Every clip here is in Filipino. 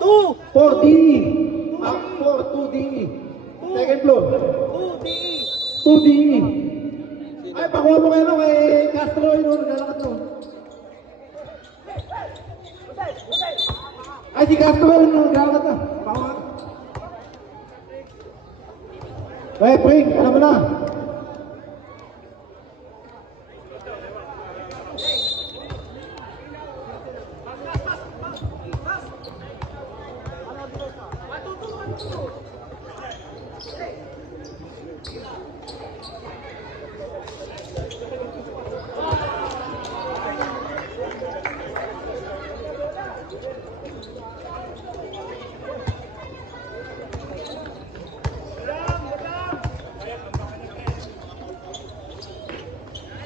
2. 4D. Up 4, 2D. Second floor. 2D. 2D. Ay, pakuha mo kayo kay Castro yun. Naglalakad mo. Ay, si Castro yun. Naglalakad na. Pakuha. Ay, Pring. Alam mo na.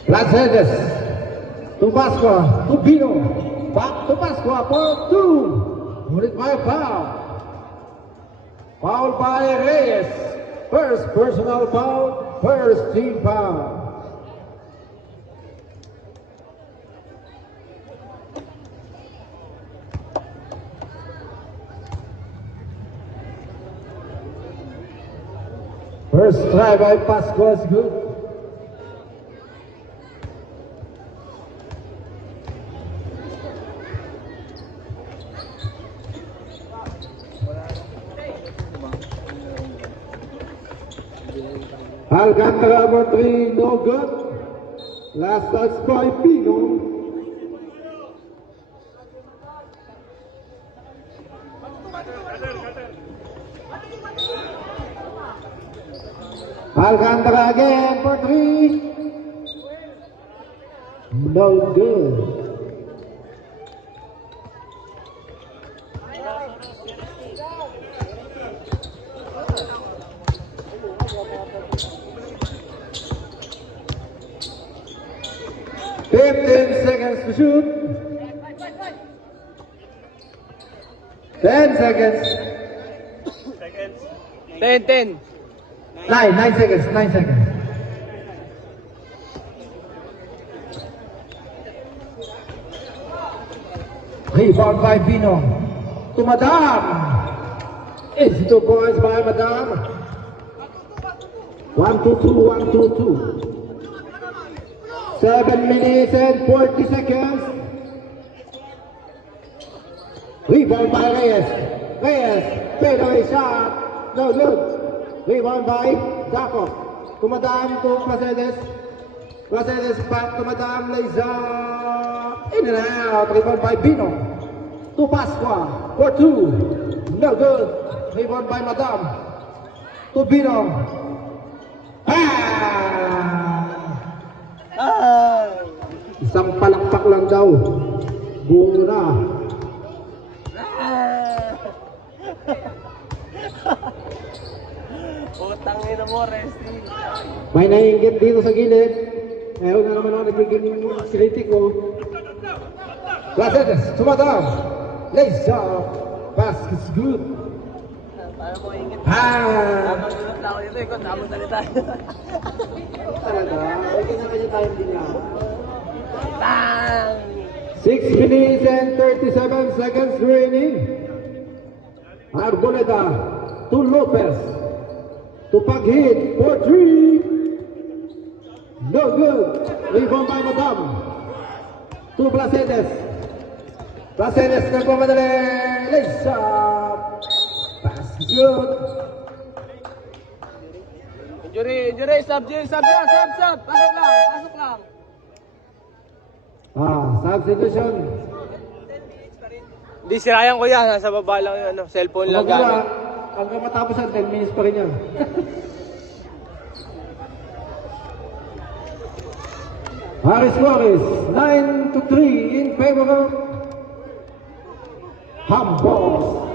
Lancedes to Pasqua, to Bino, back to Pasqua for 2. Ngunit may foul. Foul by Reyes. First personal foul, first team foul. First try by Pasqua is good. Alcantara number 3, no good. Last touch by Pino. Alcantara again for 3. No good. Seconds to shoot. 10 seconds. 10. 9 seconds. 9 seconds. Rebound by Pino. To Madam. It's 2 points by Madam. 1-2-2. 7 minutes and 40 seconds. Rebound by Reyes. Fadeaway shot. No good. Rebound by Jacob. To Madam, to Placedes. Placedes back to Madam. Lays up. In and out. Rebound by Bino. To Pasqua. For 2. No good. Rebound by Madam. To Bino. Isang palakpak lang daw. Buo na. Utang ina mo, Resti. May naiingit dito sa gilid. Ayaw na naman ako nagiging kritiko. Placedes, sumadam. Lays up. Basket's good. Paano mo ingit? Tamang ginot lang ako dito. Ikaw, tamang salita. Talaga? Okay na kasi tayo din na. 6 Bang! minutes and 37 seconds remaining. Arboleda to Lopez. To Paghit for 3. No good. Rebound by Madam. To Placedes. Placedes nagpamadali. Lays up. Pass is good. Injury, sub. Pasok lang. Substitution. Hindi, sirayan ko yan. Nasa baba lang yung cellphone lang gamit. Hanggang matapos ang 10 minutes pa rin yan. Harris Suarez, 9-3 in favor of Humboldt.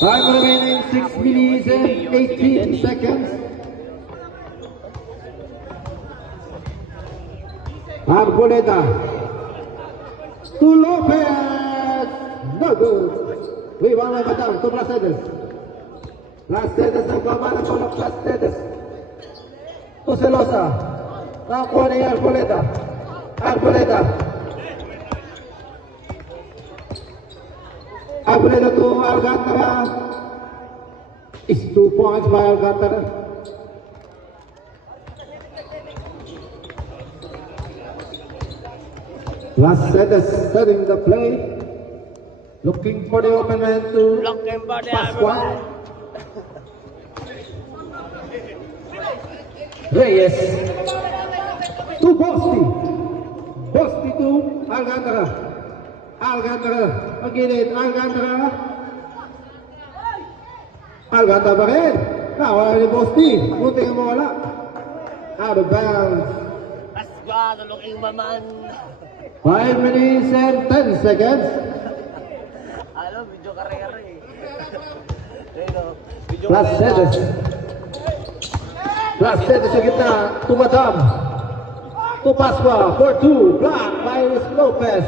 Time remaining 6 minutes and 18 seconds. Arboleda to Lopez. No good. Rebound by Madam to Placedes. Placedes ang baba ng bola. Placedes to Celosa. Nakuha ni Arboleda. Arboleda to Alcantara. It's 2 points by Alcantara. Placedes setting the play. Looking for the open man to Block and body. Pascual. Reyes to Bosti. Bosti to Alcantara. Alcantara. Pagilid. Alcantara. Alcantara pa rin. Nawala ni Bosti. Buti nga mawala. Out of bounds. Pascual, looking maman. 5 minutes and 10 seconds. Alam, video karera eh. Ayun o, video Placedes. Placedes sa gitna. Tumadam. To Pascua for 2. Block by Luis Lopez.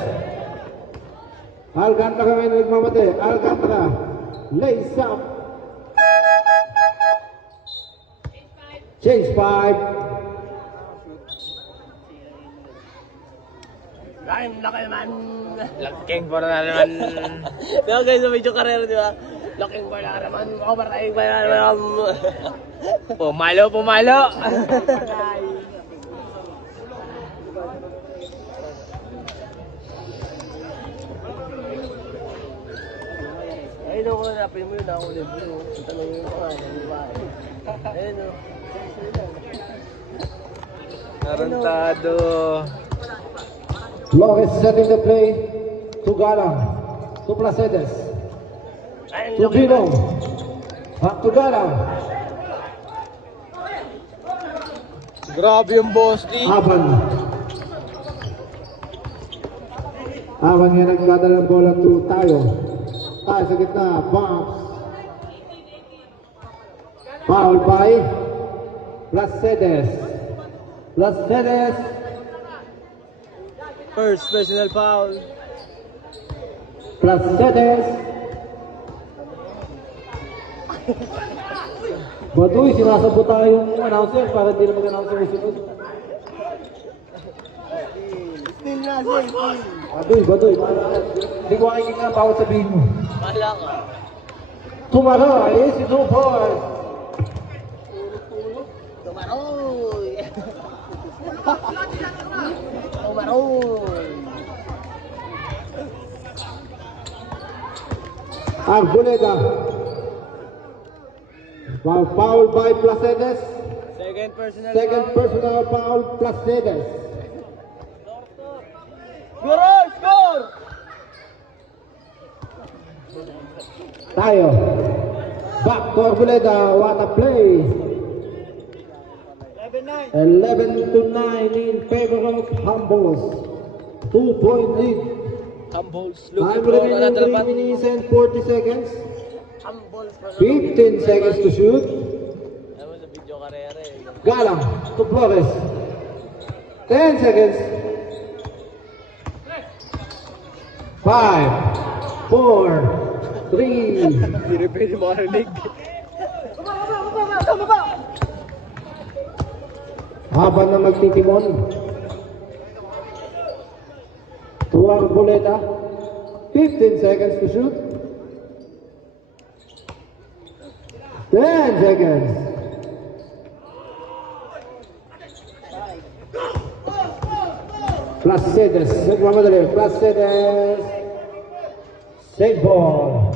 Alcantara may nagmamate. Alcantara. Lays up. Change 5. Laki man. Laking for na naman. Pero guys, sa video karera, di ba? Looking for na naman. Overtime pa na naman. Pumalo, pumalo. Ayun o, hanapin mo yun. Ako libre o. Tanong yung pangalan, di ba? Ayun o. Narantado. Flores setting the play. To Galang. To Placedes. Ayun, To looking Bilong. Back to Galang. Grabe yung boss ni. Aban. Aban nga nagdadala ng bola to tayo. Tayo sa gitna. Bounce. Foul by Placedes. Placedes. First personal foul. Placedes. Baduy, sinasabot tayo yung announcer para hindi na mag-announcer yung sunod. Still na, still. Baduy. Hindi ko kayo nga bawat sabihin mo. Bahala ka. Tumara, is 2 points. Tumaroy! Tumaroy! Arboleda. Foul by Placedes. Second personal Second foul. personal foul, Placedes. Score! Tayo. Back to Arboleda. What a play. 11 to 9 in favor of Humbles. 2-point lead. Humbles. Time Looking for remaining another 3 bat. minutes and 40 seconds. Humble for 15 seconds to shoot. Alam mo sa video karera eh. Galang to Flores. 10 seconds. 5, 4, 3. Hindi rin pwede makarinig. Habang na magtitimon. To Arboleda. 15 seconds to shoot. 10 seconds. Placedes. Nagmamadali. Placedes. Save ball.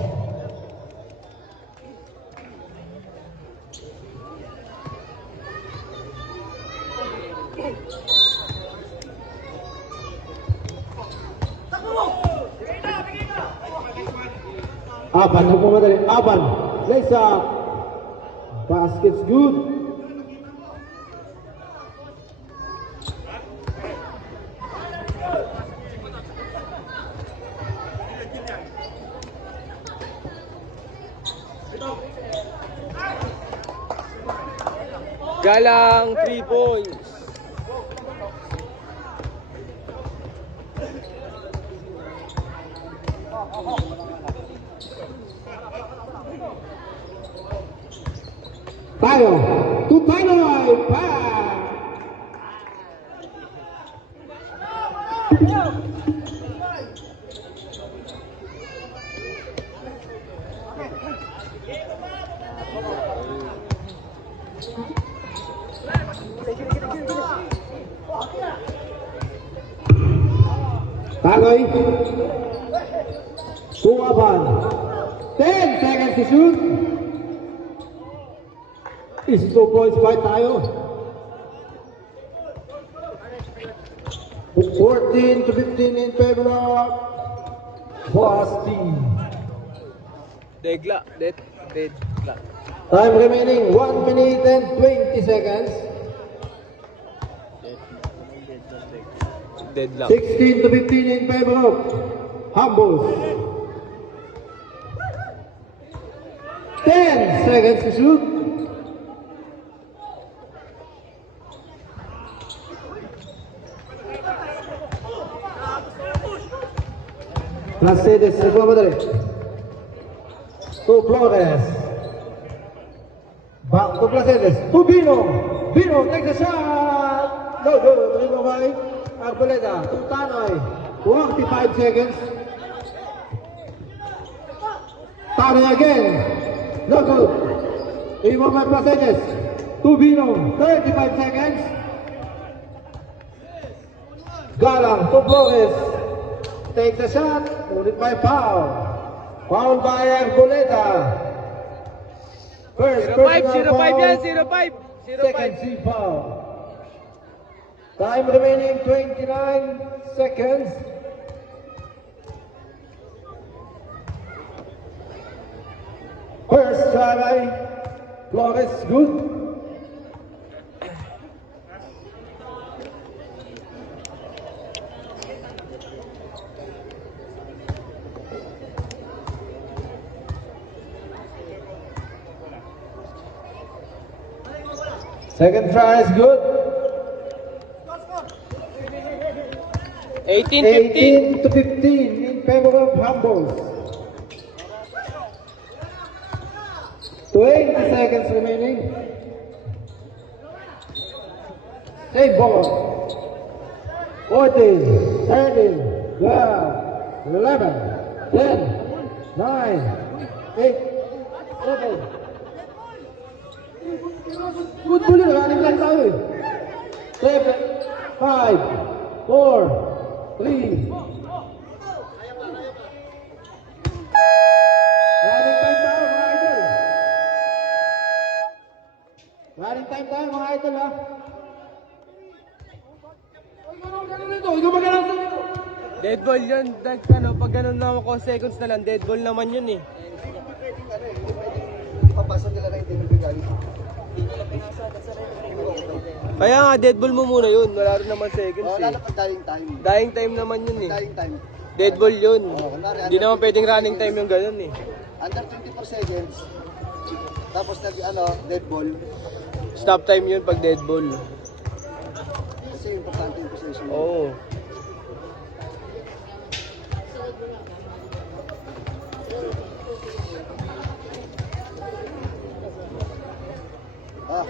Aban, nagmamadali. Aban. Lays up. Basket's good. Galang 3 points. Tayo. To Tanoy. Pass. Tagoy. Suwaban. 10 seconds to shoot. Is 2 points fight tayo. 14 to 15 in favor of Boss team. Degla. Degla. Time remaining 1 minute and 20 seconds. Deadlock. 16 to 15 in favor of Humbles. 10 seconds to shoot. Placedes, nagmamadali. To Flores. Back to Placedes. To Bino. Bino takes a shot. No good. Bino by Arboleda. To Tanoy. 45 seconds. Tanoy again. No good. Rebound by Placedes. To Bino. 35 seconds. Galang to Flores. Takes a shot. Ulit by foul. Foul by Arboleda. First 05, 05 foul. yan, 05. 05. Second team foul. Time remaining 29 seconds. First try by Flores, good. Second try is good. 18, 15. 18 to 15 in favor of Humboldt. 20 seconds remaining. Save ball. 14, 13, 12, 11, 10, 9, 8, 7. Good tuloy, running lang tayo eh. 7, 5, 4, 3. Running time tayo mga idol. Running time tayo mga idol ha. Ganun ito, ikaw magalang sa ito. Dead ball yun. Ano, pag ganun naman ko seconds na lang, dead ball naman yun eh. Papasok nila na yung tinibigay. Kaya nga, dead ball mo muna yun. Wala rin naman seconds Oo, eh. lalo pag dying time. Dying time naman yun eh. Dying time. Dead ball yun. kunwari, Hindi naman pwedeng running time yung ganun eh. Under 24 seconds. Tapos dead ball. Stop time yun pag dead ball. Kasi importante yung possession. Oo. Ah,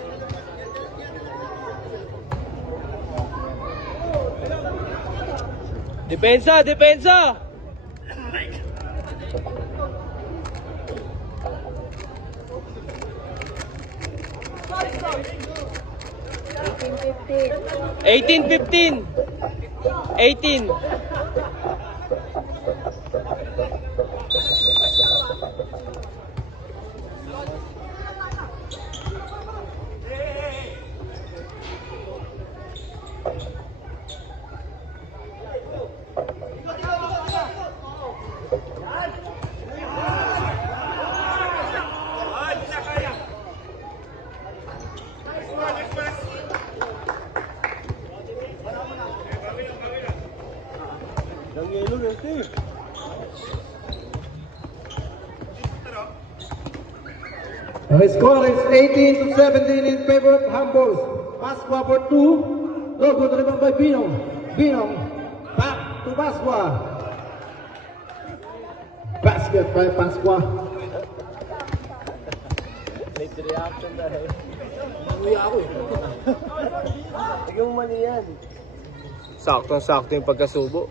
Depensa! Depensa! Eighteen, 15. 18. The score is 18 to 17 in favor of Humboldt. Pasqua for 2. No good rebound by Bino. Bino back to Pasqua. Basket by Pasqua. Late reaction dahil. Uwi ako eh. Tignan mo mali yan. Saktong-sakto yung pagkasubo.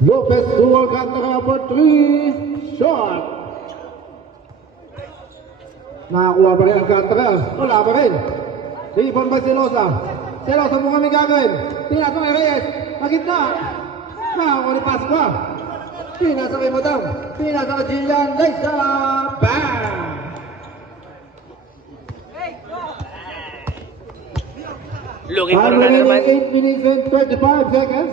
Lopez to Alcantara for 3. Shot. Nakakuha pa rin Alcantara. Wala pa rin. Rebound by Silosa. Seloso mo kami gagawin. Pinasok kay Reyes. Magitna. Nakakuha ni Pascua. Pinasok kay Madam. Pinasok kay Jillian. Laysa. Bang! Looking for Time another remaining man. 8 minutes and 25 seconds.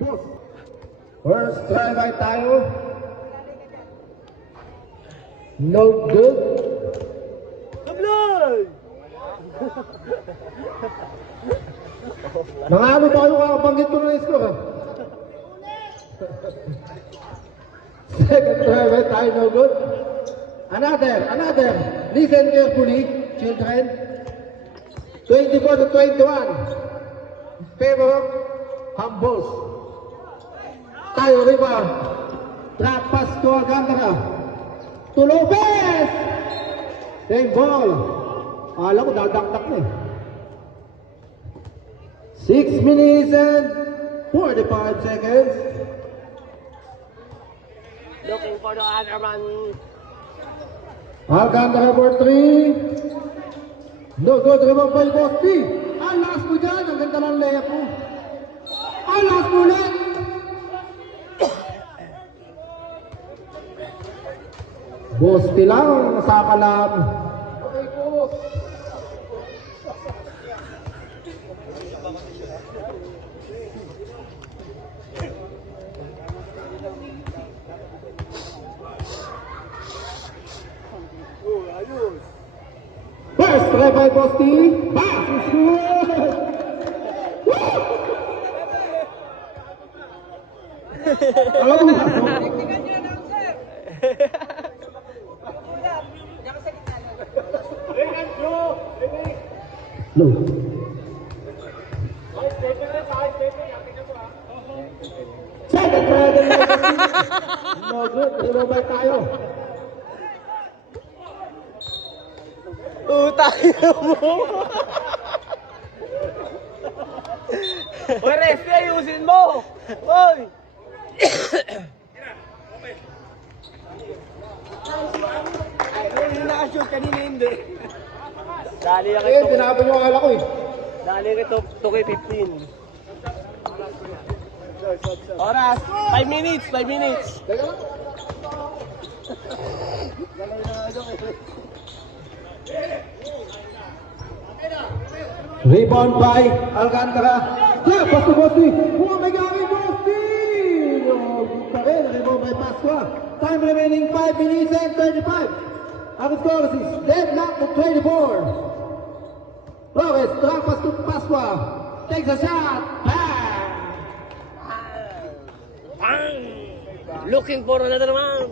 Boss. First try by tayo. No good. Tabloy! Nangalo tayo kakabanggit ko na score. Second try by tayo. No good. Another. Listen carefully, children. 24 to 21. Favor of Humbles. Tayo riba. Trap pass to Alcantara. To Lopez! Same ball. Alam ko, dadaktak na eh. 6 minutes and 45 seconds. Looking for the other man. Alcantara for 3. No good, rebound by Bosti. Ang last mo dyan, ang ganda ng layup mo. Ang last mo ulit. Bosti lang, nasakalam. Okay po. First try by Bosti. Pass is good. Alam mo, no. Second try by Bosti. No good, rebound tayo. Utang mo. Uy, Resti, ayusin mo. Uy. Ay, nakashoot kanina hindi. Dali ka Ayun, ito. tinapon yung akala ko eh. Dali ka ito. 2K15. Oras, 5 minutes, 5 minutes. Teka lang. Rebound by Alcantara. Yeah, pass to Bosti. Oh my God, Bosti! Oh, good pa rin. Rebound by Pascua. Time remaining 5 minutes and 35. Ang score is deadlock to 24. Flores, drop pass to Pascua. Takes a shot. Bang! Bang! Looking for another man.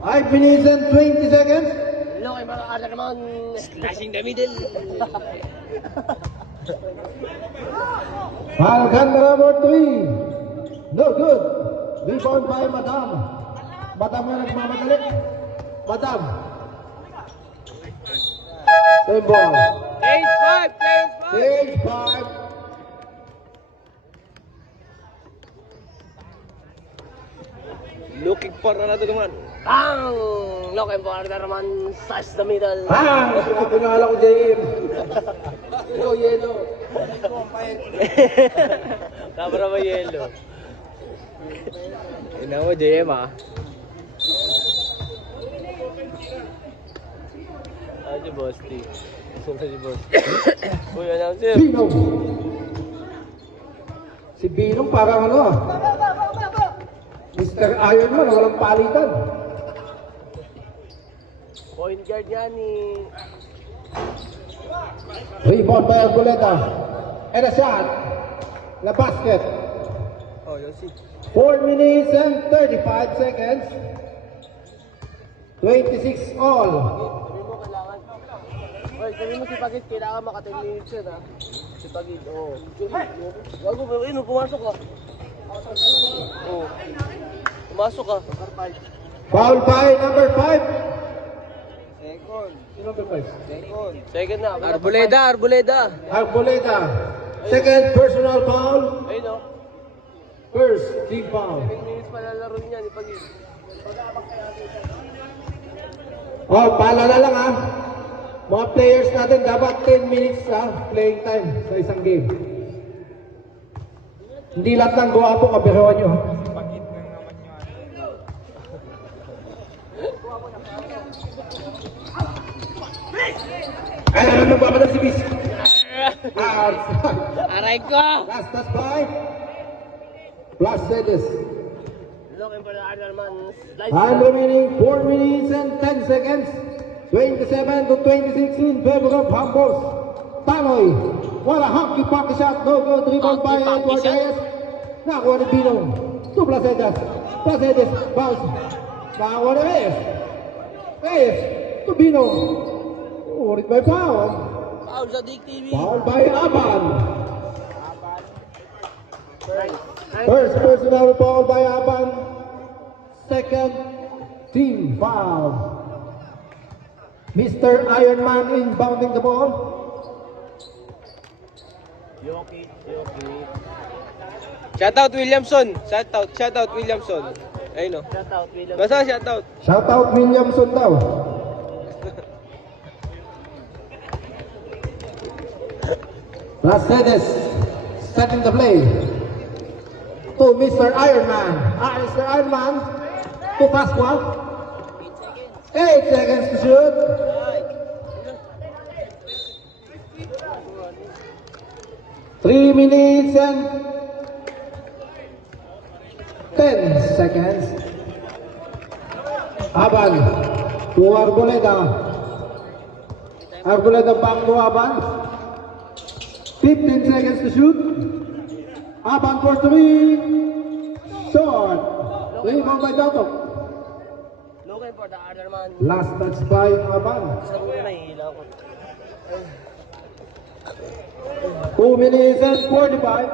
5 minutes and 20 seconds. Looking for another man. Slashing the middle. Alcantara for 3. No good. Rebound by Madam. Madam na nagmamadali. Madam. Same ball. Change 5, change 5. Change 5. Looking for another man. Bang! Looking for another man. Slash the middle. Bang! Pinala ko JM. Oh, yellow. Kabra ba yellow? Ina mo, JM ah. Ah, si Bosti. Gusto si Bosti. Uy, announcer. Binong. Si Binong parang ano ah. Mr. Iron Man, walang palitan. Point guard yan ni... Rebound by Arguleta. And a shot. Na basket. Oh, you'll see. 4 minutes and 35 seconds. 26 all. Sabi mo kailangan... Oy, sabi mo si Pagit, kailangan maka 10 minutes yun ha. Si Pagit, oo. Gago, ayun, pumasok ka. Oo. Pumasok ka. Foul by number 5. Second. Number 5. Second. Second na. Arboleda, Arboleda. Arboleta. Second personal foul. Ayun o. First team foul. 7 minutes pa lalaro niya ni Pagit. Oh, paalala lang ha. Mga players natin dapat 10 minutes playing time sa isang game. Hindi lahat ng guwapo kabiruan nyo ha. Ay, ano nagpapadal si Bis? Aray ko! Last touch by Placedes. Looking for the Arderman. Slice. And remaining 4 minutes and 10 seconds. 27 to 26 in favor of Humboldt. Tanoy. Wala hockey-pocky shot. No good. Rebound by Edward Reyes. Nakakuha ni Bino. To Placedes. Placedes bounce. Nakakuha ni Reyes. Reyes. To Bino. Ulit by foul. Foul sa Dick TV. Foul by Aban. First personal foul by Aban. Second team foul. Mr. Ironman inbounding the ball. Yoki. Shoutout Williamson! Shoutout Williamson! Ayun o. Shout out, William. Basta shoutout. Shoutout Williamson daw. Placedes setting the play to Mr. Ironman. Mr. Ironman to Pasqua. 8 seconds to shoot. 3 minutes and 10 seconds. Aban to Arboleda. Arboleda back to Aban. 15 seconds to shoot. Aban for 3. Short. Rebound by Dato. Looking for the Arderman. Last touch by Aban. Sa muna nahihilaw ko. 2 minutes and 45.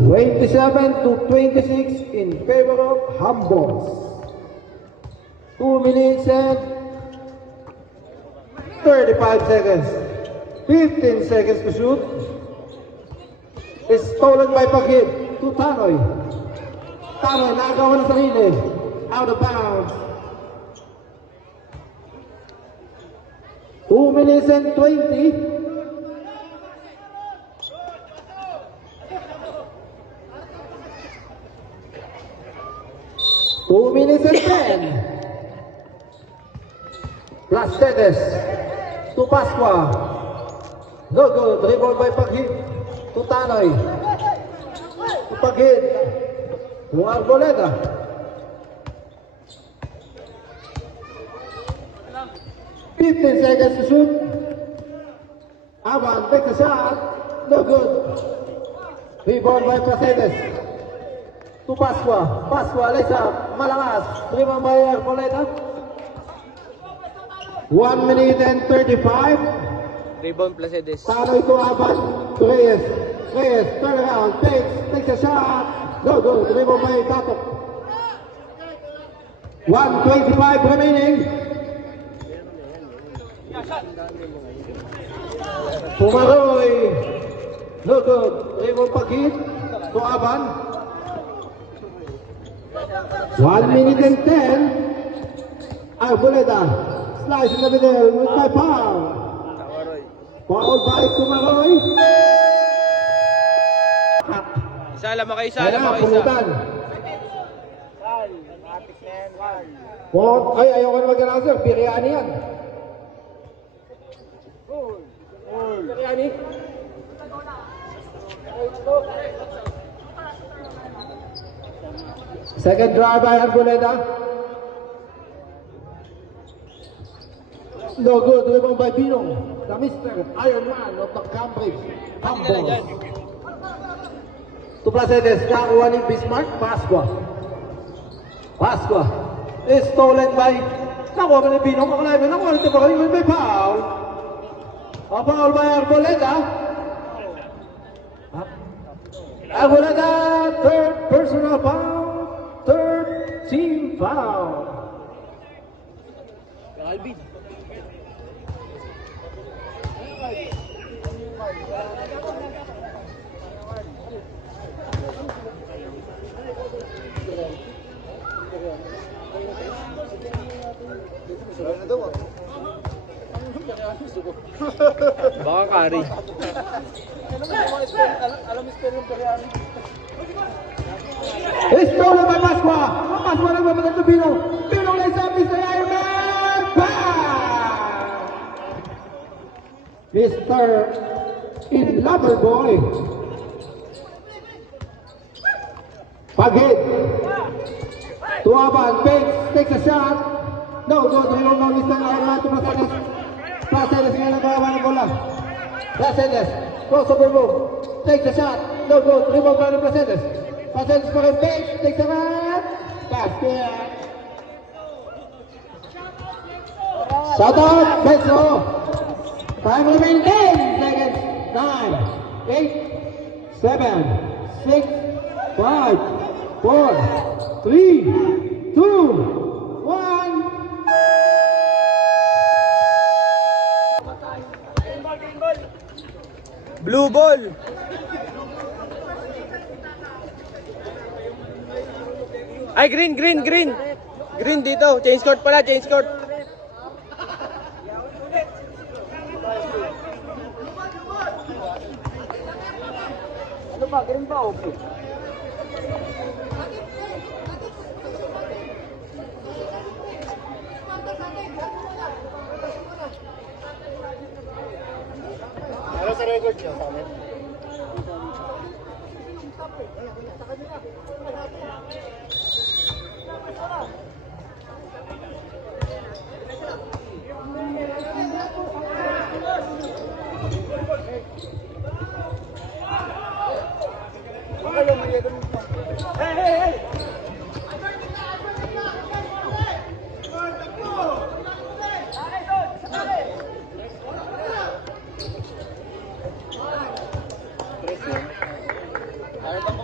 (27 to 26 in favor of Humboldt. 2 minutes and 35 seconds. 15 seconds to shoot. Is stolen by Pagid to Tanoy. Tanoy, nakagawa ng sarili. Out of bounds. 2 minutes and 20. Two minutes and 10. Placedes to Pasqua. No good. Rebound by Paghid to Tanoy. To Paghid. To Arboleda. (15 seconds to shoot. Aban takes a shot. No good. Rebound by Placedes. To Pasqua. Pasqua lays up. Malakas. Rebound by Arboleda. 1 minute and 35. Rebound Placedes. Tanoy to Aban. To Reyes. Reyes turn around. Takes a shot. No good. Rebound by Tato. 1:25 remaining. Pumaroy. No good. Rebound Pagid to Aban. 1 minute and 10. Arboleda. Slice in the middle with my foul. Foul by Pumaroy. Isa lamang kayo, isa Kaya lamang kayo, isa. pulutan. Ay, ayaw ko na mag-announcer. Biryani yan. Biryani. Second drive by Arboleda. No good. Rebound by Binong. The Mr. Iron Man of the Cambridge. Humboldt. To Placedes. Nakakuha ni Bismarck. Pasqua. Pasqua. Is stolen by... Nakuha ka ni Binong. Nakuha ni Binong. May foul. A foul by Arboleda. Arboleda. Third personal foul. Third team foul. Alvin. Baka carry. Alam mo spell yung Koreano. It's stolen by Pasqua. Pasqua nagmamagal to Pino. Pino lays up Mr. Ironman. Bang! Mr. In Lover Boy. Pag-hit. Tuaban. Bates takes a shot. No good. Rebound now Mr. Ironman to Placedes. Placedes ngayon ang kawawa ng bola. Placedes. Crossover move. Takes a shot. No good. Rebound now ni Placedes. Placedes pa rin Bates. Takes a shot. Basket. Shot out. Let's go. Time remaining 10 seconds. 9, 8, 7, 6, 5, 4, 3, 2, 1. Blue ball. Ay, green, green, green. Green dito. Change court pala, change court. Ano ba? Green ba? Okay. Ano sa record niyo sa amin?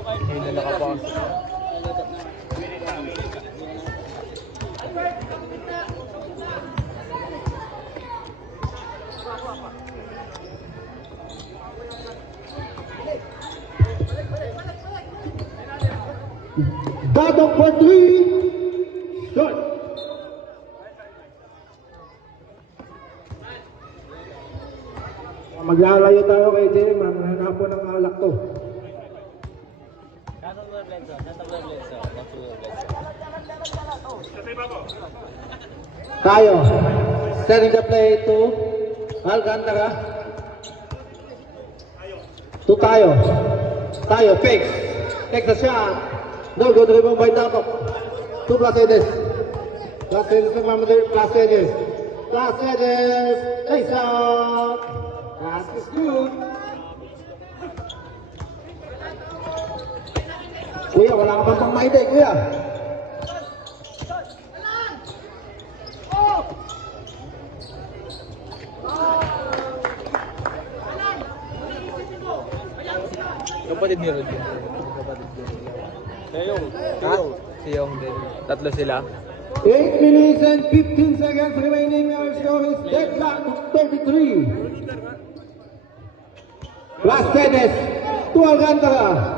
Ay, nalakapang. Dadok for 3. Shot. Maglalayo tayo kay Jim. Hanap po ng alak to. Tayo. Setting the play to Alcantara. To Tayo. Tayo, fakes. Takes a shot. No good rebound by Tapok. To Placedes. Placedes nagmamadali. Placedes. Placedes. Nice shot. Pass is good. Kuya, wala ka bang pang maide, kuya? Kapatid ni Rod. Kapatid ni Rod. Siyong. Siyong din. Tatlo sila. 8 minutes and 15 seconds remaining. Our score is deadlock 33. Placedes to Alcantara.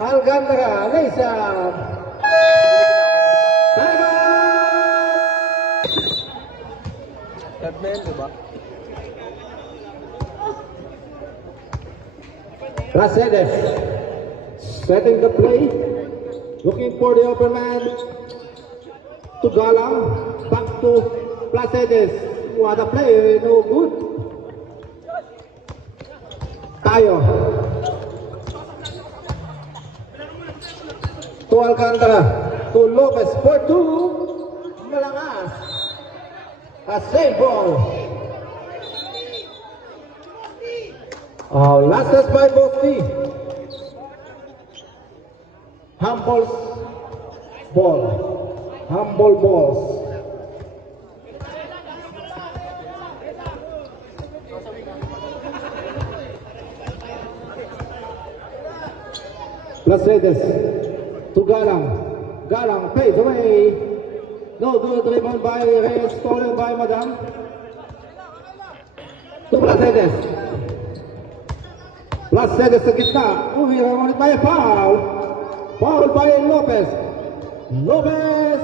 Alcantara, lays up. Time out! Third man, diba? Placedes setting the play, looking for the open man. To Galang, back to Placedes. What a play, no good. Tayo. To Alcantara. To Lopez for 2. Malakas. A save ball. Last touch by Bosti. Humboldt ball. Humble balls. Placedes to Galang. Galang fades away. No good rebound by Reyes, stolen by Madam. To Placedes. Placedes sa gitna. Moving around by a foul. Foul by Lopez. Lopez.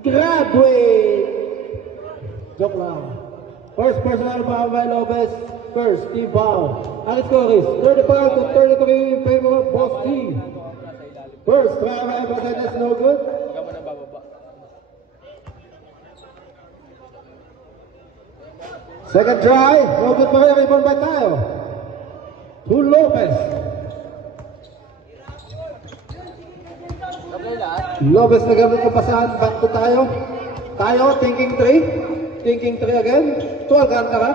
Graduate. Joke lang. First personal foul by Lopez. First team foul. Ang score is 35 to 33 in favor of Boss T. First try by Mercedes, no good. Huwag mo nang bababa. Second try, no good pa rin, rebound by tayo. To Lopez. Sablay lahat. Lopez nagamit ko pasahan, back to tayo. Tayo, thinking 3. Thinking 3 again. To Alcantara.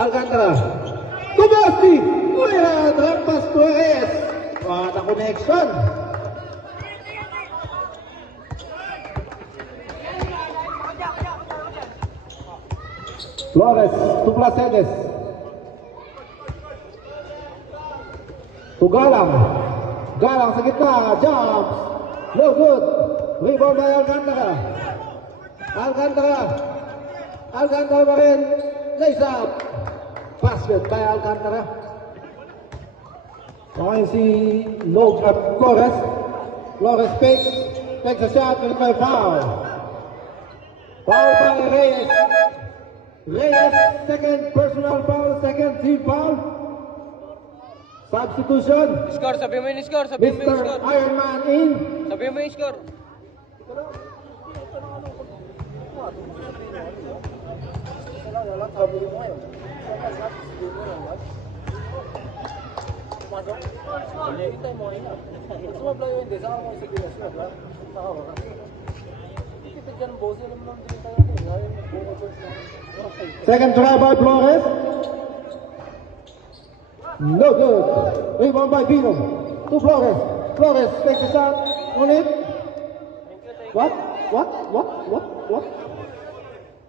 Alcantara. To Basti. Kuya, drop pass to Reyes. What a connection. Flores to Placedes. To Galang. Galang sa gitna. Jumps. No good. Rebound by Alcantara. Alcantara. Alcantara pa rin. Lays up. Basket by Alcantara. Okay, si Log at Flores. Flores takes a shot with my foul. Foul by Reyes. Reyes, second personal foul, second team foul. Substitution. Score, sabi mo yung score, sabi mo yung Mr. score. Ironman in. Sabi mo yung score. Second try by Flores. No good. Rebound by Bino. To Flores. Flores takes a shot on it. What?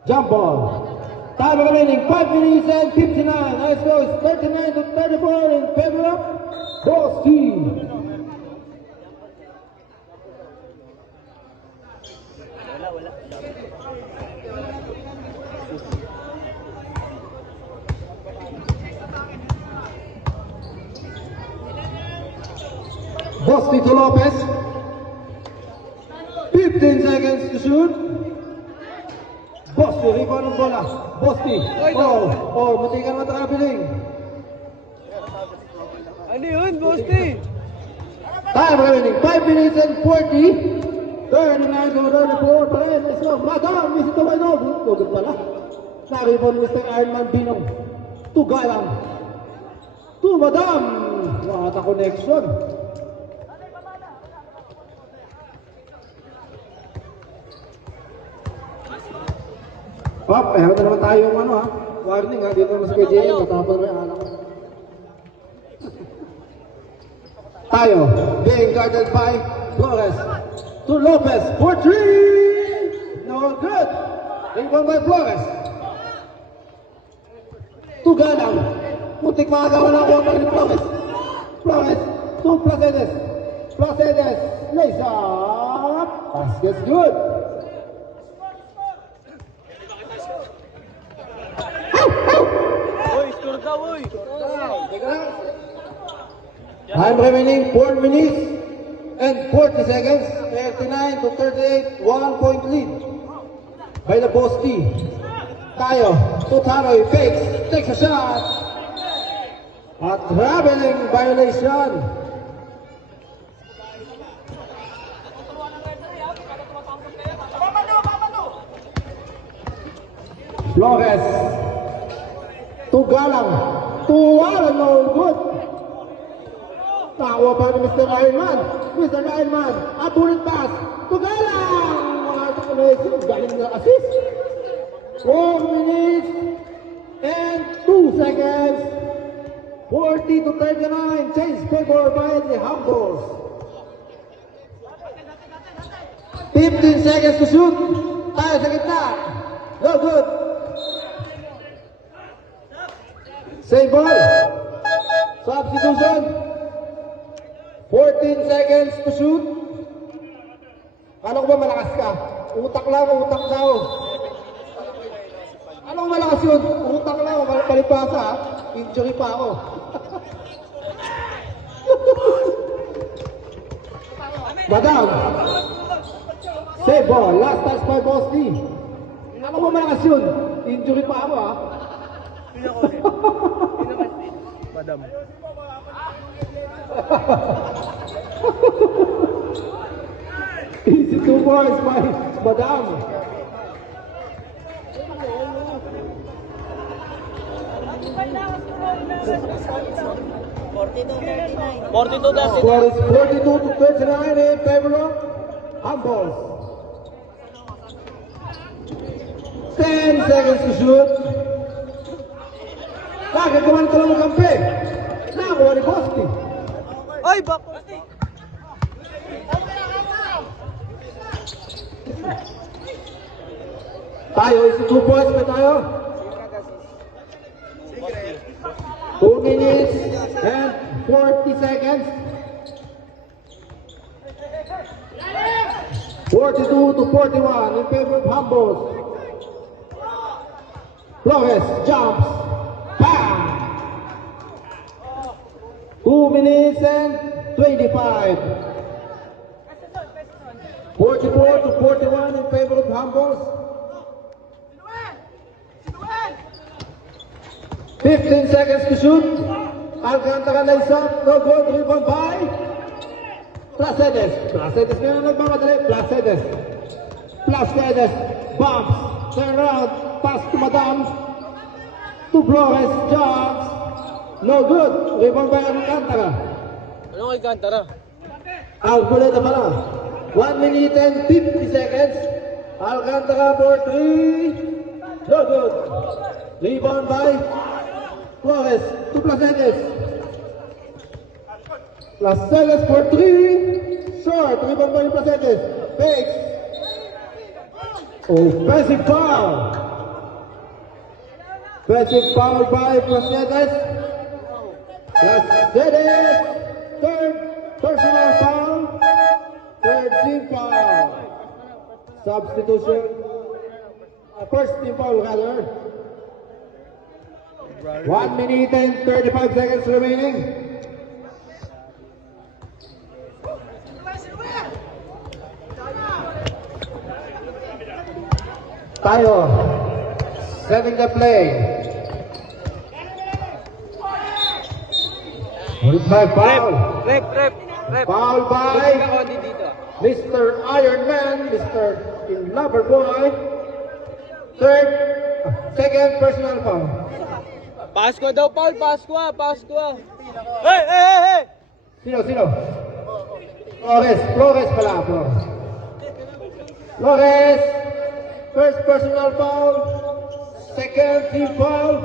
Jump ball. Time remaining 5 minutes and 59. High score is 39 to 34 in favor of Boss team. Bosti to Lopez. 15 seconds to shoot. Bosti, rebound ng bola. Bosti. Mati ka naman traveling. Ano yun, Bosti? Time remaining 5 minutes and 40. 39 to 34 pa rin. Let's go. Madam, visit to my dog. Good pala. Na-rebound Mr. Ironman Binong. To Galang. To Madam. What a connection. Pop, meron na naman tayong warning dito naman sa KJM, matapon na yung anak ko. Tayo, being guarded by Flores. To Lopez, for 3! No good! Rebound by Flores. To Galang. Muntik makagawa ng water ni Flores. Flores, to Placedes. Placedes, lays up. Basket's good. Uy, score daw, uy. Time remaining 4 minutes and 40 seconds. 39 to 38, 1 point lead by the Boss T. Tayo, to Taroy, fakes, takes a shot. A traveling violation. Flores. To Galang. To Warren, no good. Tawa pa ni Mr. Ironman. Mr. Ironman, a bullet pass. To Galang. Galing na assist. 4 minutes and 2 seconds. 40 to 39. Change favor by the Humbles. 15 seconds to shoot. Tayo sa gitna. No good. Same ball. Substitution. 14 seconds to shoot. Ano ko ba malakas ka? Utak lang, utak daw. Anong malakas yun? Utak lang, palipasa. Injury pa ako. Madam. Save ball. Last touch by Boss D. Ano ba malakas yun? Injury pa ako ah. Madam. Easy 2 points by Madam. Forty-two dati. Score is 42 to 39 in favor of Humboldt. 10 seconds to shoot. Nakagawan ka lang ng kampi. Nakakuha ni Bosky. Ay, bak! Tayo, is 2 points pa tayo. 2 minutes and 40 seconds. 42 to 41 in favor of Humboldt. Flores jumps. Bam! 2 minutes and 25. 44 to 41 in favor of Humboldt. 15 seconds to shoot. Alcantara lays up. No good. Rebound by Placedes. Placedes ngayon nagmamadali. Placedes. Placedes. Bumps. Turn around. Pass to Madam. To Flores. Jumps. No good. Rebound by Alcantara. Ano kay Cantara? Alculeta pala. 1 minute and 50 seconds. Alcantara for 3. No good. Rebound by Flores to Placedes. Placedes for 3. Short. Rebound by Placedes. Fakes. Offensive foul. Offensive foul by Placedes. Placedes. Third personal foul. Third team foul. Substitution. First team foul rather. 1 minute and 35 seconds remaining. Tayo. Setting the play. With my foul. Rep. Foul by dito. Mr. Iron Man, Mr. Lover Boy. Second personal foul. Pasko daw, Paul. Pasko. Hey! Sino? Flores pala, Flores. Flores, first personal foul, second team foul.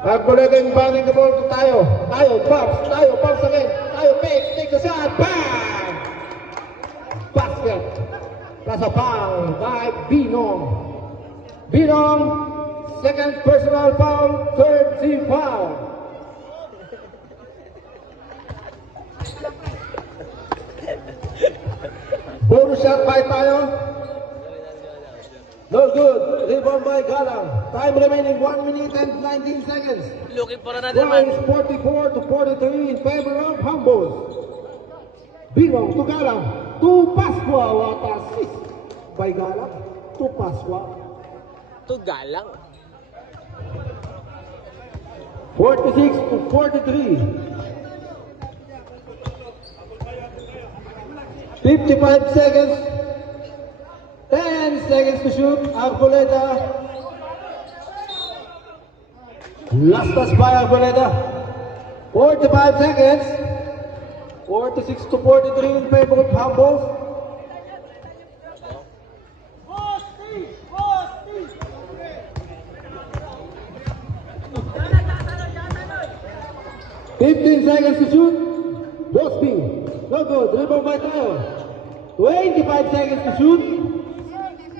Pagbulitin batting the ball to tayo. Pops again. Tayo, Pace, takes a shot, bang! Basket. That's a foul by Binong. Binong, second personal foul, third team foul. Bonus shot by tayo. No good. Rebound by Galang. Time remaining 1 minute and 19 seconds. Looking for another man. Score is 44 to 43 in favor of Humboldt. Binong to Galang. To Pasqua. What assist by Galang. To Pasqua. To Galang. 46 to 43. 55 seconds. 10 seconds to shoot. Arboleda. Last pass by Arboleda. 45 seconds. 46 to 43 in favor of Humboldt. Fifteen seconds to shoot. Bosby. No good. Rebound by tayo. 25 seconds to shoot.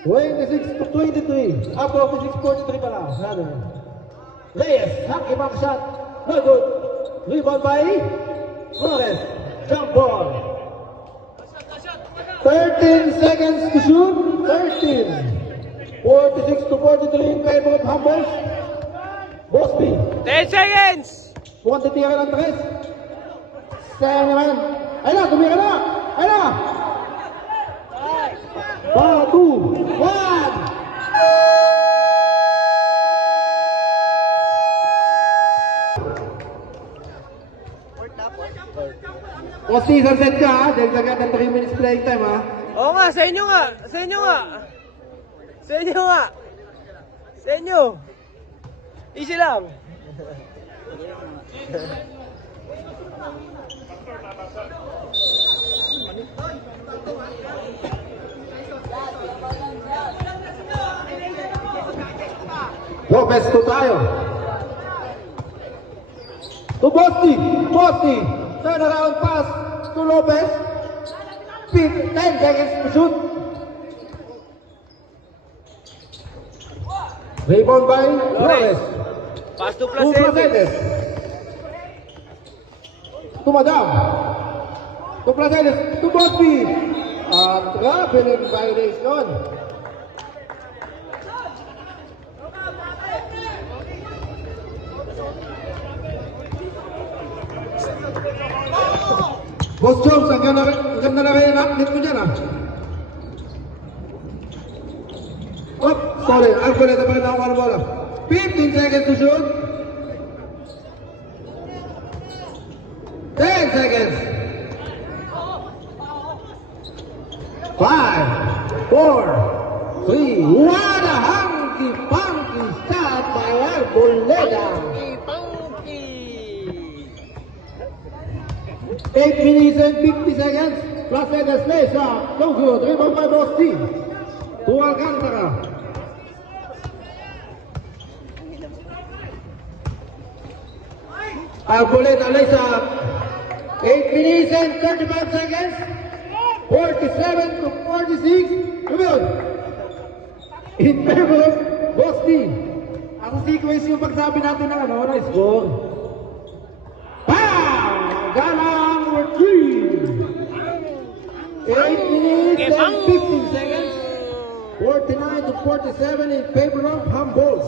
26 to 23. Up of 6:43 pala. Rather. Reyes. Hack him up shot. No good. Rebound by Flores. Jump ball. 13 seconds to shoot. 13. 46 to 43 in favor of Humboldt. Bosby. 10 seconds! Mukhang titira ng tres. Sayang naman. Ayun na, tumira na. Ayun na. Foul, 2, 1. O season set ka ha, dahil agad ng 3 minutes playing time ha. Oo nga, sa inyo nga. Sa inyo nga. Sa inyo nga. Sa inyo. Easy lang. Lopez to tayo. To Bosti. Bosti. Turn around pass to Lopez. 10 seconds to shoot. Rebound by Flores. Pass to To Placedes. Placedes. To Madam. To Placedes. To Bosti. Traveling violation. Boss Jones, ang ganda na kayo na-update mo dyan ah. Oh, sorry, Alcoleta pa rin ako ng bola. 15 seconds to shoot. 10 seconds. 5, 4, 3, what a hanky-panky shot by Alcoleta. 8 minutes and 50 seconds. Placedes play shot. No good. Rebound by Bosti. To Alcantara. Alcoleta lays up. 8 minutes and 35 seconds. 47 to 46. Rebound. In favor of Bosti. Ang sequence yung pagsabi natin ng ano, na score. Bam! Galang for 3. 8 minutes and 15 seconds. 49 to 47 in favor of Humboldt.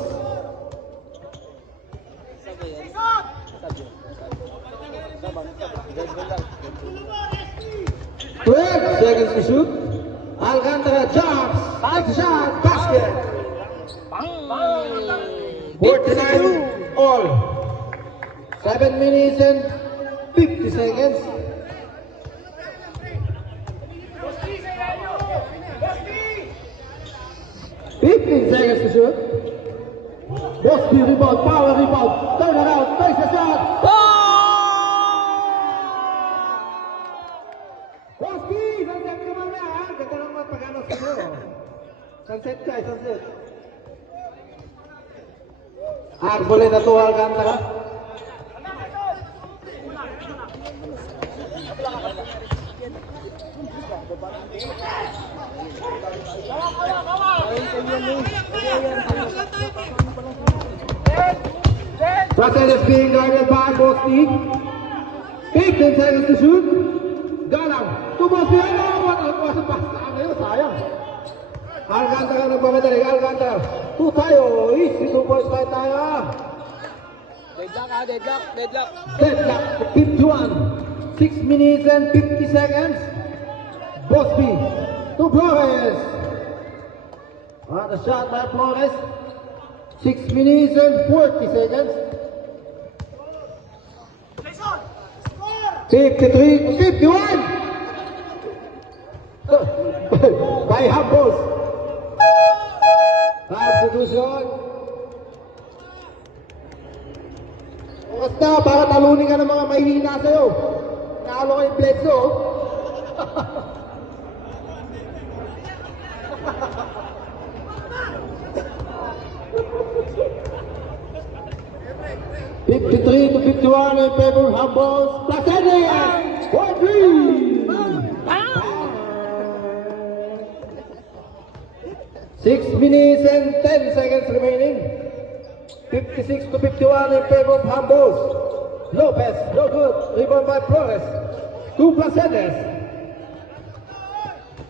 12 seconds to shoot. Alcantara jumps. Back shot. Basket. 49 all. 7 minutes and 50 seconds. 15 seconds to shoot. Bosti rebound, power rebound, turn around, face the shot. Bosti, sunset ka mamaya ha. Ganda naman pag-ano sa mo. Sunset ka, sunset. Arboleda to Alcantara. Placedes being guarded by Bosti. 15 seconds to shoot. Galang to Bosti. What a pass. Ano sayang. Alcantara nagmamadali. Alcantara. Two tayo. Easy 2 points tayo. Deadlock. Deadlock. 51. 6 minutes and 50 seconds. Bosti to Flores. The shot by Flores. 6 minutes and 40 seconds. 53 to 51. By Humboldt. Substitution. Basta para talunin ka ng mga mahihina sa'yo. Naalo kayo Bledsoe. $53 to 51 in favor of Humboldt. Placedes! 4-3! 6 minutes and 10 seconds remaining. 56 to 51 in favor of Humboldt. Lopez, no good. Rebound by Flores. To Placedes.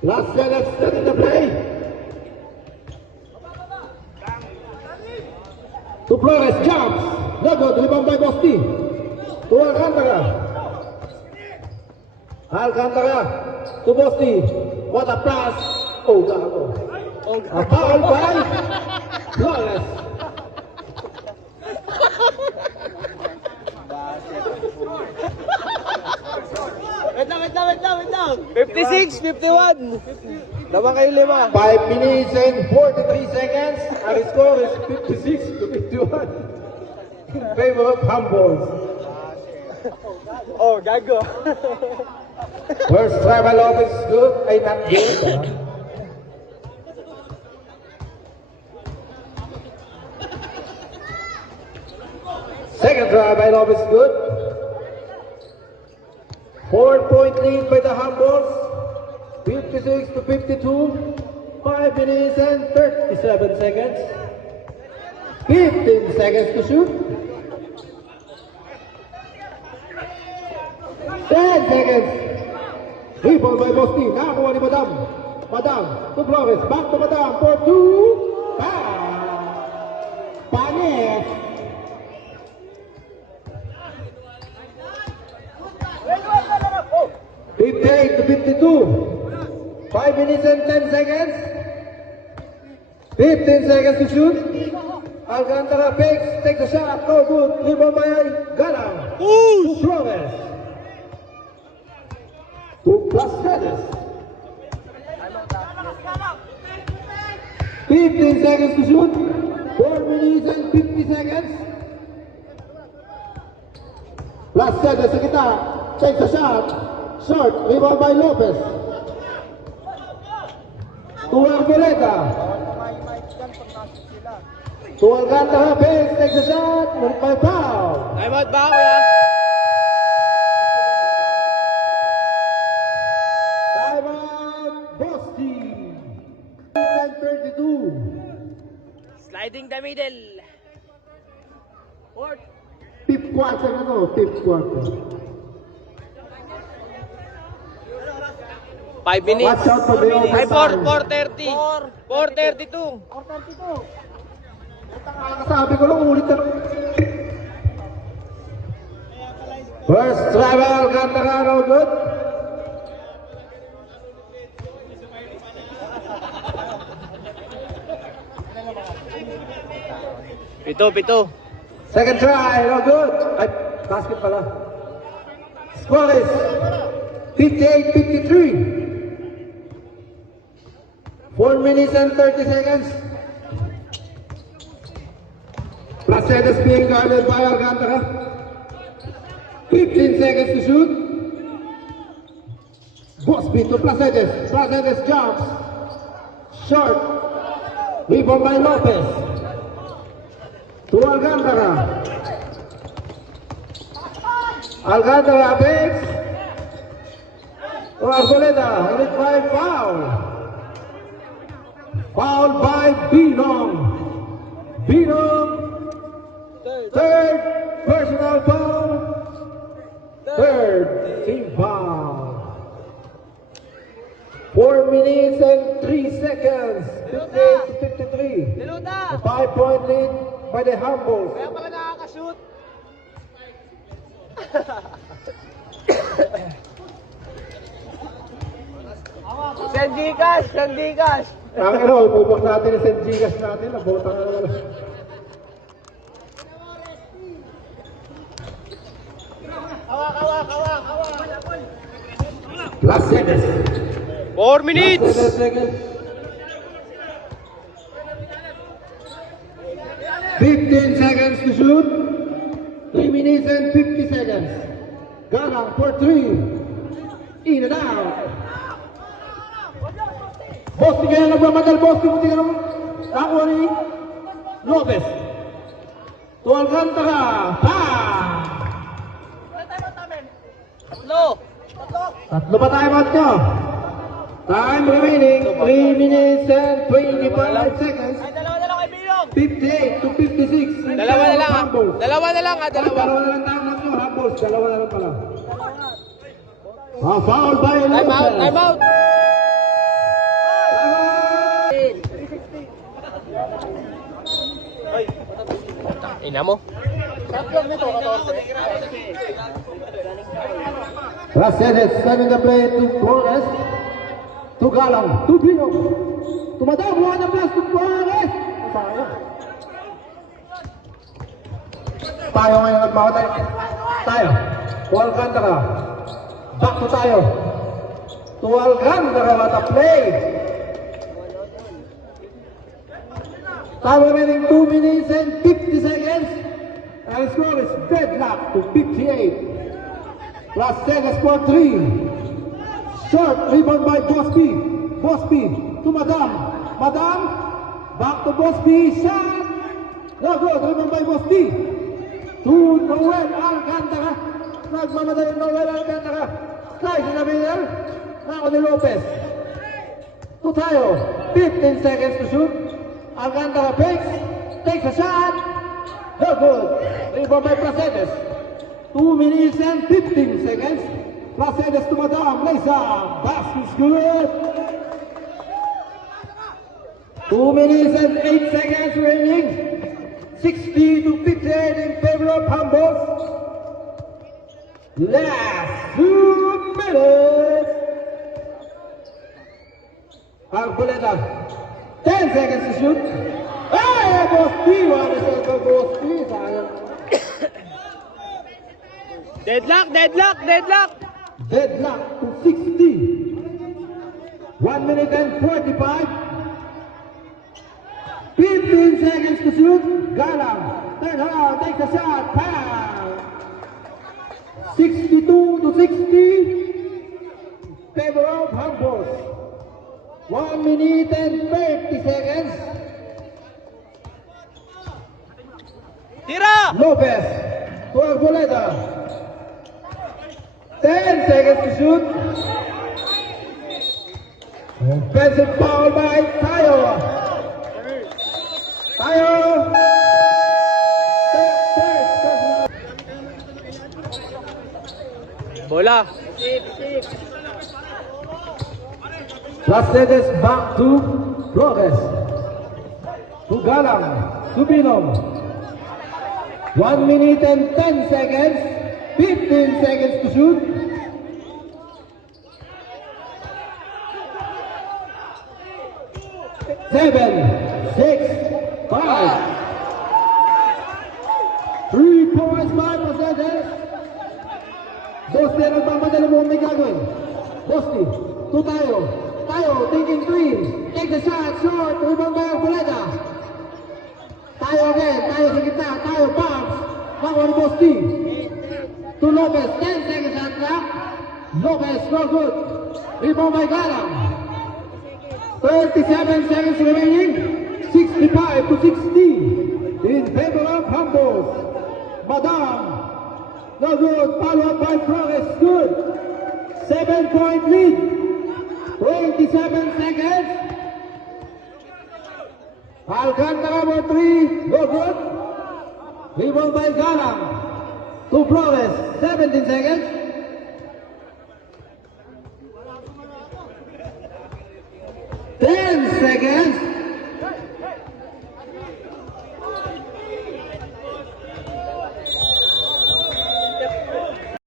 Placedes still in the play. To Flores, jumps. No good. Rebound by Bosti. To Alcantara. Alcantara. To Bosti. What a pass. Oh, gago. A foul by Flores. Wait lang. 56, 51. Naman kayo 5. 5 minutes and 43 seconds. Our score is 56 to 51. In favor of Humboldt. Oh, gago. First travel office good. Ay, not good. Second travel office good. 4-point lead by the Humboldts. 56 to 52. 5 minutes and 37 seconds. 15 seconds to shoot. 10 seconds. Rebound by Bosti. Nakakuha ni Madam. Madam to Flores. Back to Madam for 2. Pangit. 58 to 52. 5 minutes and 10 seconds. 15 seconds to shoot. Alcantara fakes, takes a shot, no good. Rebound by Galang. To Flores. To Placedes. 15 seconds to shoot. 4 minutes and 50 seconds. Placedes sa kita. Takes a shot. Short. Rebound by Lopez. To Arboleda. To Alcantara fakes, takes a shot. By foul. Time out ba, kuya? Time out, Bosti. 32. Sliding the middle. Fifth quarter na to, fifth quarter. 5 minutes. Watch out for the Ay, overtime. 4:30. 4:32. Sabi ko lang, ulit na. First travel, Alcantara, no good. Pito. Second try, no good. Ay, basket pala. Score is 58-53. 4 minutes and 30 seconds. Placedes being guarded by Alcantara. 15 seconds to shoot. Bosby to Placedes. Placedes jumps. Short. Rebound by Lopez. To Alcantara. Alcantara fakes. To Arboleda. And it's by foul. Foul by Binong. Binong. Third personal foul. Third team foul. 4 minutes and 3 seconds. 58 to 53. A 5-point lead by the Humboldts. Kaya pala nakaka-shoot. Sendikas. Ang ano, ubok natin yung St. Gigas natin. Nabota na naman. Placedes. 4 minutes. Placedes second. 15 seconds to shoot. 3 minutes and 50 seconds. Galang for 3. In and out. Bosti kaya nagmamadal. Bosti mo tingnan mo. Ako ni Lopez. To Alcantara. Tatlo pa time out nyo. Time remaining. 3 minutes and 25 seconds. 58 to 56. Dalawa na lang. Humboldts. Dalawa na lang. Dalawa na lang time out nyo. Humboldts. Dalawa na lang pala. Foul by Lopez. Time out. Ina mo. Placedes sending the play to Flores. To To Galang. To Bino. To Madam. 1 plus to Flores. Sayang. Tayo ngayon nagmawatay. Tayo. To Alcantara. Back to tayo. To Alcantara. What a play. Time remaining 2 minutes and 50 seconds. And score is deadlock to 58. Last second score 3. Short rebound by Bosby. Bosby to Madam. Madam. Back to Bosby. Shot. No good. Rebound by Bosby. To Noel Alcantara. Nagmamadali Noel Alcantara. Slice in the middle. Now ni Lopez. To tayo. 15 seconds to shoot. Alcantara fakes. Takes a shot. No good. Rebound by Prasedes. 2 minutes and 15 seconds. Prasedes to Madam. Lays up. Basket's good. 2 minutes and 8 seconds remaining. 60 to 58 in favor of Humboldt. Last 2 minutes. Arboleda. 10 seconds to shoot. Hey, Bosby! What is it for Bosby? Sayang. Deadlock, deadlock, deadlock. Deadlock to 60. 1 minute and 45. 15 seconds to shoot. Galang. Turn around, takes a shot. Pass. 62 to 60. Favor of Humboldt. 1 minute and 30 seconds. Tira! Lopez to Arboleda. 10 seconds to shoot. Offensive foul by Tayo. Tayo. Bola. Prasedes back to Flores. To Galang. To Binom. 1 minute and 10 seconds. 15 seconds to shoot. 7, 6, 5. 3 points by Prasedes. Bosti ang nagmamadali mo may gagawin. Bosti, to tayo. Tayo, taking 3. Take the shot, short. Rebound by Arboleda. Tayo again. Tayo sa gitna. Tayo, bounce. Bago ni Bosti. To Lopez. 10 seconds shot clock. Lopez, no good. Rebound by Galang. 37 seconds remaining. 65 to 60. In favor of Humboldt. Madam. No good. Follow up by Flores. Good. 7-point lead. 27 seconds. Alcantara for 3. No good. Rebound by Galang. To Flores. 17 seconds. 10 seconds.